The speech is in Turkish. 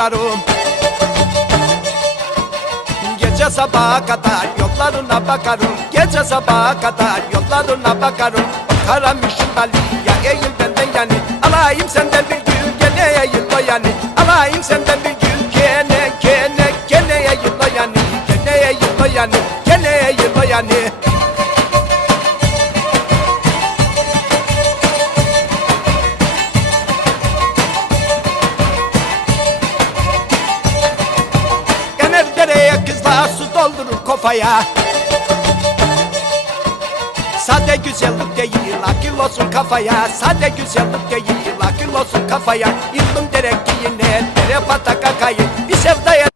tutarım. Gece sabaha kadar yollarına bakarım. Gece sabaha kadar yollarına bakarım. Karamışım Ali'ye eğil benden yani. Alayım senden bir gül gene eğil o yani. Alayım senden bir gül gene eğil o yani. Gene eğil o yani. Gene eğil o yani. Dereye kızlar su doldurur kafaya. Sade güzellik değil akıl olsun kafaya. Sade güzellik değil akıl olsun kafaya. Yıldım derek yine dere patak akayı. Bir sevdaya